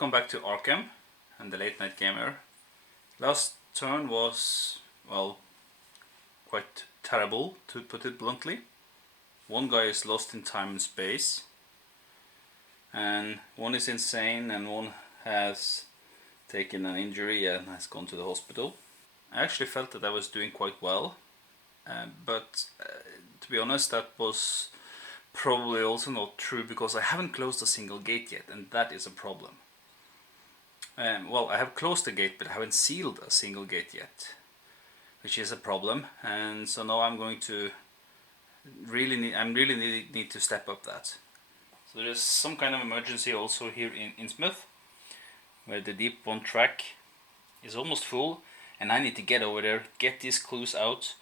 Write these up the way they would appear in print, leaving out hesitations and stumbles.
Welcome back to Arkham and the Late Night Gamer. Last turn was, well, quite terrible, to put it bluntly. One guy is lost in time and space, and one is insane, and one has taken an injury and has gone to the hospital. I actually felt that I was doing quite well, but to be honest, that was probably also not true, because I haven't closed a single gate yet, and that is a problem. Well, I have closed the gate, but I haven't sealed a single gate yet, which is a problem. And so now I'm going to really need to step up that. So there's some kind of emergency also here in Innsmouth, where the deep one track is almost full, and I need to get over there, get these clues out,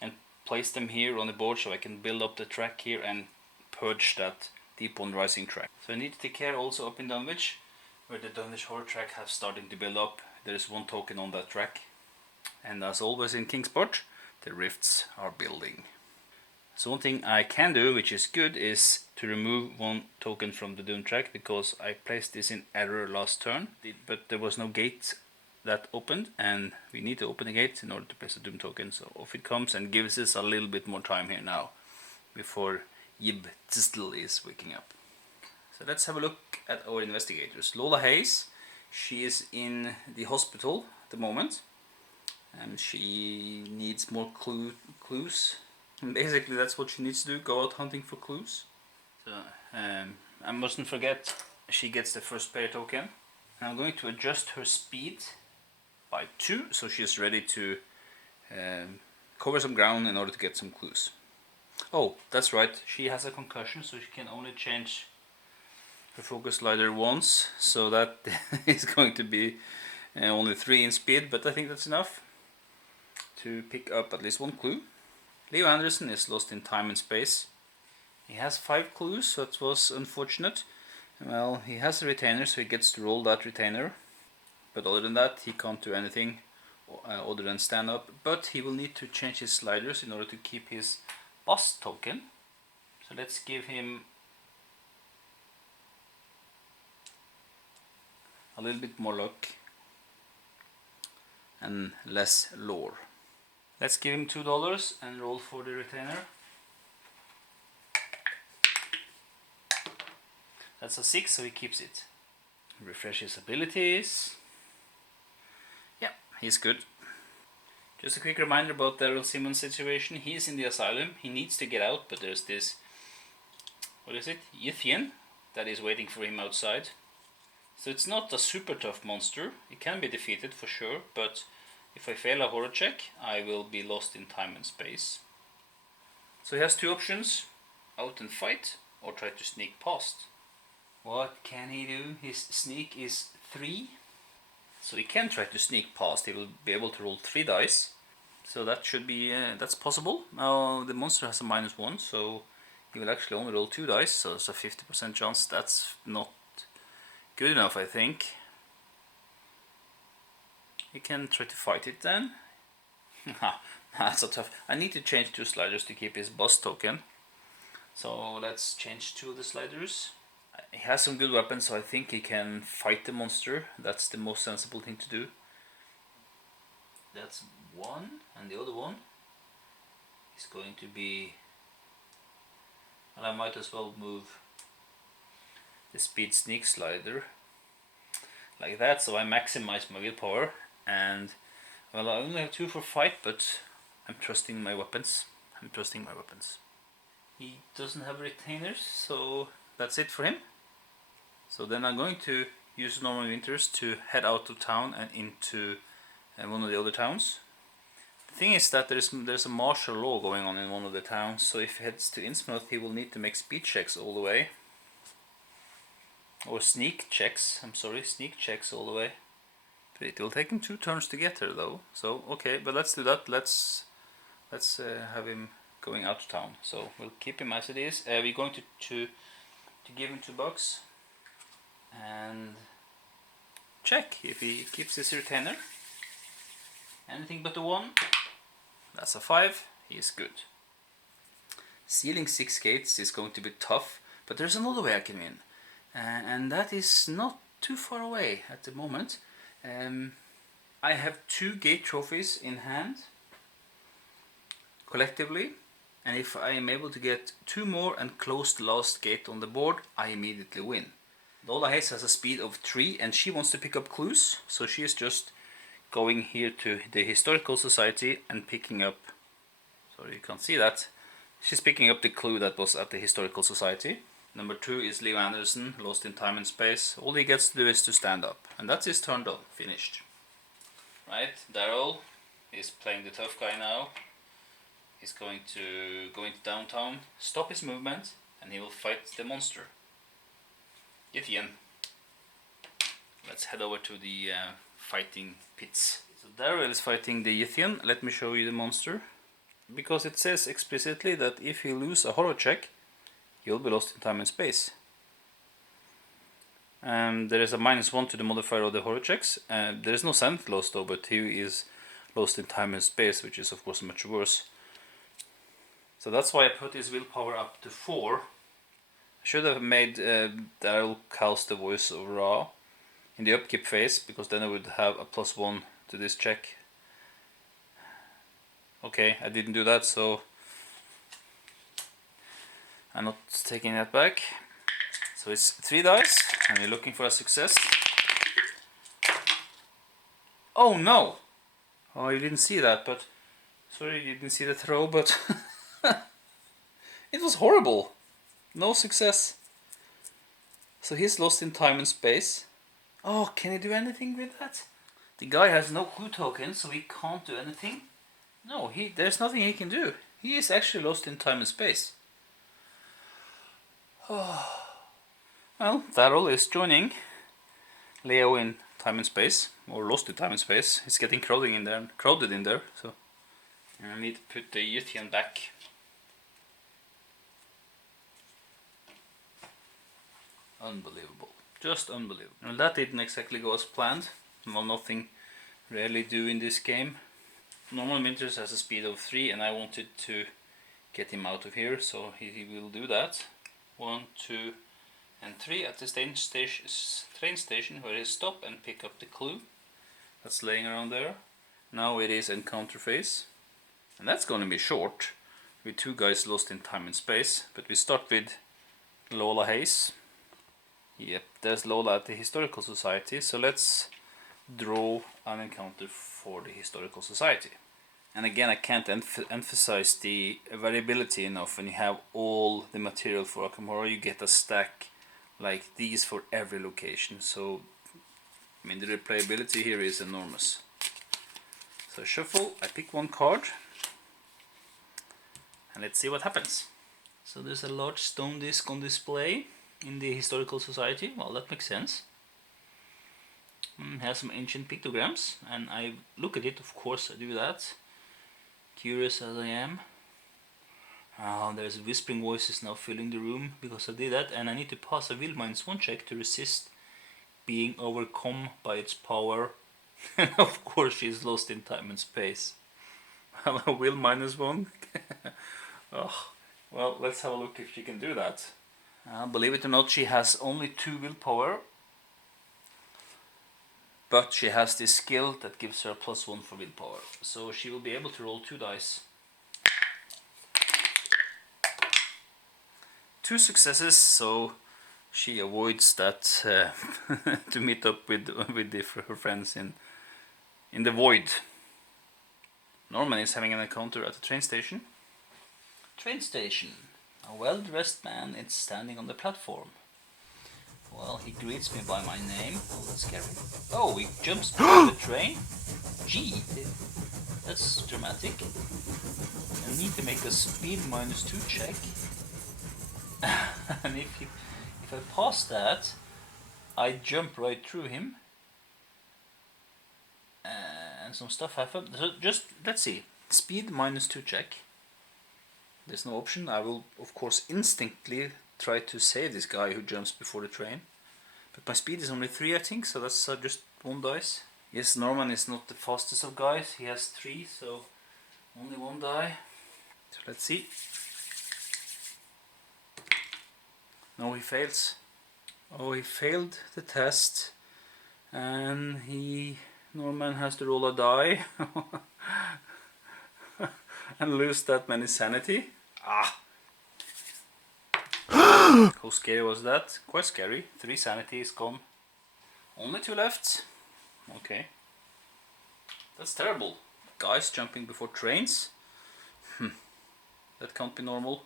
and place them here on the board so I can build up the track here and purge that deep one rising track. So I need to take care also up in Dunwich, where the Dunwich Horror track has started to build up. There is one token on that track, and as always in Kingsport, the rifts are building. So one thing I can do, which is good, is to remove one token from the Doom track, because I placed this in error last turn, but there was no gate that opened, and we need to open the gate in order to place a Doom token. So off it comes, and gives us a little bit more time here now before Yib Tistel is waking up. So let's have a look at our investigators. Lola Hayes, she is in the hospital at the moment, and she needs more clues. And basically that's what she needs to do, go out hunting for clues. So I mustn't forget, she gets the first player token. And I'm going to adjust her speed by 2, so she's ready to cover some ground in order to get some clues. Oh, that's right, she has a concussion, so she can only change her focus slider once, so that is going to be only 3 in speed, but I think that's enough to pick up at least one clue. Leo Anderson is lost in time and space. He has 5 clues, so that was unfortunate. Well, he has a retainer, so he gets to roll that retainer, but other than that he can't do anything other than stand up. But he will need to change his sliders in order to keep his boss token. So let's give him a little bit more luck and less lore. Let's give him $2 and roll for the retainer. That's a 6, so he keeps it. Refresh his abilities. Yeah, he's good. Just a quick reminder about Daryl Simmons' situation. He's in the asylum. He needs to get out, but there's this, what is it, Yithian, that is waiting for him outside. So it's not a super tough monster. It can be defeated for sure, but if I fail a horror check, I will be lost in time and space. So he has 2 options: out and fight, or try to sneak past. What can he do? His sneak is 3, so he can try to sneak past. He will be able to roll 3 dice, so that should be that's possible. Now the monster has a -1, so he will actually only roll 2 dice, so it's a 50% chance. That's not good enough, I think. He can try to fight it then. That's a tough. I need to change 2 sliders to keep his boss token. So let's change 2 of the sliders. He has some good weapons, so I think he can fight the monster. That's the most sensible thing to do. That's 1, and the other one is going to be, well, I might as well move the speed sneak slider like that, so I maximize my willpower. And well, I only have 2 for fight, but I'm trusting my weapons. He doesn't have retainers, so that's it for him. So then I'm going to use Norman Winters to head out of town and into one of the other towns. The thing is that there's a martial law going on in one of the towns, so if he heads to Innsmouth, he will need to make speed checks all the way. Or sneak checks all the way. But it will take him 2 turns to get there though. So okay, but let's do that. Let's have him going out of town. So we'll keep him as it is. We're going to give him $2 and check if he keeps his retainer. Anything but a 1. That's a 5. He is good. Sealing 6 gates is going to be tough, but there's another way I can win. And that is not too far away at the moment. I have 2 gate trophies in hand collectively, and if I am able to get 2 more and close the last gate on the board, I immediately win. Lola Hayes has a speed of 3 and she wants to pick up clues, so she is just going here to the Historical Society and picking up, sorry you can't see that, she's picking up the clue that was at the Historical Society. Number 2 is Leo Anderson, Lost in Time and Space. All he gets to do is to stand up, and that's his turn done, finished. Right, Daryl is playing the tough guy now. He's going to go into downtown, stop his movement, and he will fight the monster. Yithian. Let's head over to the fighting pits. So Daryl is fighting the Yithian. Let me show you the monster. Because it says explicitly that if you lose a horror check, you'll be lost in time and space. There is a -1 to the modifier of the horror checks. There is no sanity loss though, but he is lost in time and space, which is of course much worse. So that's why I put his willpower up to 4. I should have made Daryl cast the voice of Ra in the upkeep phase, because then I would have a +1 to this check. Okay, I didn't do that, so I'm not taking that back. So it's 3 dice, and you're looking for a success. Oh no! Oh, you didn't see that, but sorry you didn't see the throw, but it was horrible. No success. So he's lost in time and space. Oh, can he do anything with that? The guy has no clue token, so he can't do anything. No, there's nothing he can do. He is actually lost in time and space. Well, Daryl is joining Leo in time and space, or lost in time and space. He's getting crowded in there. So I need to put the Yithian back. Unbelievable, just unbelievable. Well, that didn't exactly go as planned. Well, nothing rarely do in this game. Normal Winters has a speed of 3, and I wanted to get him out of here, so he will do that. 1, 2, and 3 at the train station, where he stop and pick up the clue that's laying around there. Now it is encounter phase, and that's going to be short, with 2 guys lost in time and space. But we start with Lola Hayes. Yep, there's Lola at the Historical Society, so let's draw an encounter for the Historical Society. And again, I can't emphasize the variability enough. When you have all the material for Arkham Horror, you get a stack like these for every location. So, I mean, the replayability here is enormous. So shuffle, I pick 1 card, and let's see what happens. So there's a large stone disc on display in the Historical Society. Well, that makes sense. It has some ancient pictograms, and I look at it, of course I do that. Curious as I am. There's whispering voices now filling the room because I did that, and I need to pass a will -1 check to resist being overcome by its power. And of course she's lost in time and space. Well, a will -1. Oh, well, let's have a look if she can do that. Believe it or not, she has only 2 willpower, but she has this skill that gives her a +1 for willpower, so she will be able to roll 2 dice. 2 successes, so she avoids that to meet up with her friends in the void. Norman is having an encounter at the train station. Train station. A well-dressed man is standing on the platform. Well, he greets me by my name. Oh, that's scary. Oh, he jumps from the train? Gee, that's dramatic. I need to make a speed -2 check. And if I pass that, I jump right through him. And some stuff happened. So just, let's see. Speed -2 check. There's no option. I will, of course, instinctively try to save this guy who jumps before the train. But my speed is only 3, I think, so that's just 1 dice. Yes, Norman is not the fastest of guys. He has 3, so only 1 die. So let's see. No, he fails. Oh, he failed the test. and Norman has to roll a die and lose that many sanity. Ah! How scary was that? Quite scary. 3 sanity is gone. Only 2 left. Okay. That's terrible. Guys jumping before trains? That can't be normal.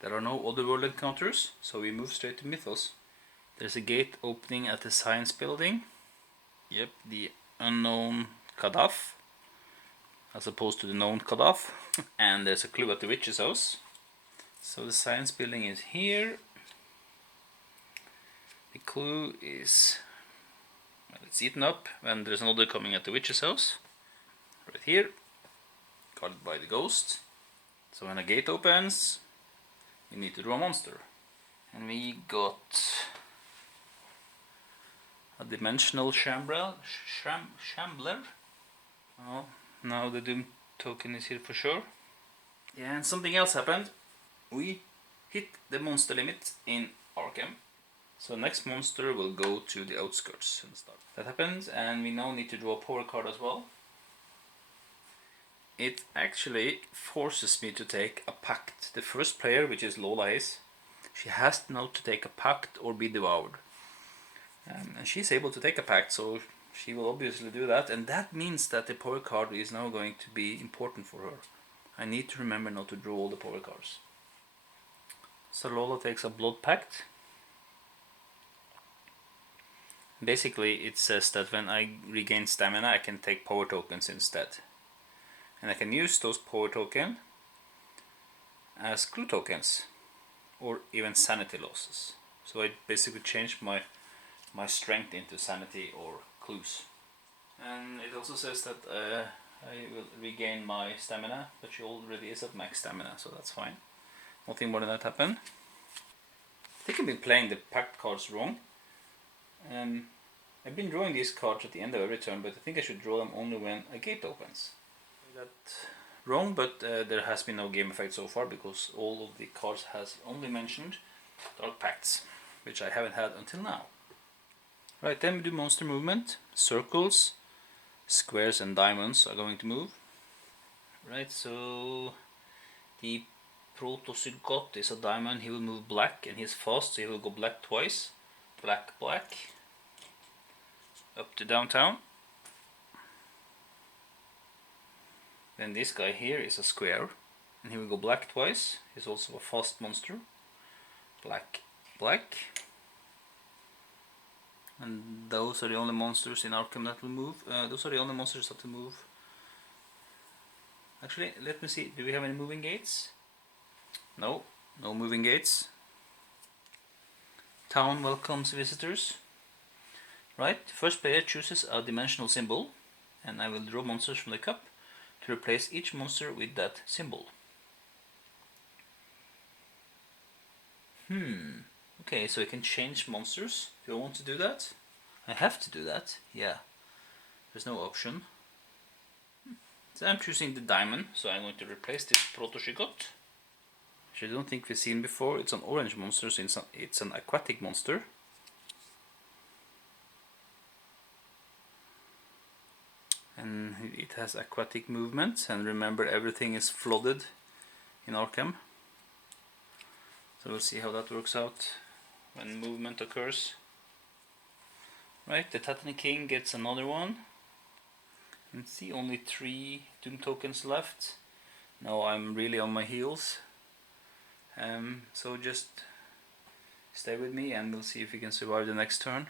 There are no otherworld encounters, so we move straight to Mythos. There's a gate opening at the science building. Yep, the unknown Kadaf, as opposed to the known Kadaf. And there's a clue at the witch's house. So the science building is here. The clue is, well, it's eaten up when there's another coming at the witch's house. Right here, guarded by the ghost. So when a gate opens, you need to draw a monster. And we got a dimensional shambler. Oh, now the Doom token is here for sure. Yeah, and something else happened. We hit the monster limit in Arkham. So next monster will go to the outskirts and stuff. That happened, and we now need to draw a power card as well. It actually forces me to take a pact. The first player, which is Lola, she has now to take a pact or be devoured. And she's able to take a pact, so she will obviously do that. And that means that the power card is now going to be important for her. I need to remember now to draw all the power cards. So Lola takes a blood pact. Basically it says that when I regain stamina I can take power tokens instead. And I can use those power tokens as clue tokens or even sanity losses. So I basically changed my strength into sanity or clues. And it also says that I will regain my stamina, but she already is at max stamina, so that's fine. Nothing more than that happened. I think I've been playing the pact cards wrong. I've been drawing these cards at the end of every turn, but I think I should draw them only when a gate opens. I got wrong, but there has been no game effect so far because all of the cards has only mentioned dark pacts, which I haven't had until now. Right, then we do monster movement. Circles, squares and diamonds are going to move. Right, so the Protozygot is a diamond, he will move black and he's fast, so he will go black twice. Black, black. Up to downtown. Then this guy here is a square and he will go black twice. He's also a fast monster. Black, black. And those are the only monsters in Arkham that will move. Those are the only monsters that will move. Actually, let me see, do we have any moving gates? No, no moving gates. Town welcomes visitors. Right, first player chooses a dimensional symbol, and I will draw monsters from the cup to replace each monster with that symbol. Okay, so I can change monsters. Do I want to do that? I have to do that, yeah. There's no option. So I'm choosing the diamond, so I'm going to replace this Protozygot, which I don't think we've seen before. It's an orange monster, so it's an aquatic monster. And it has aquatic movements, and remember everything is flooded in Arkham. So we'll see how that works out when movement occurs. Right, the Tatani King gets another one. And see, only 3 Doom tokens left. Now I'm really on my heels. So just stay with me and we'll see if we can survive the next turn.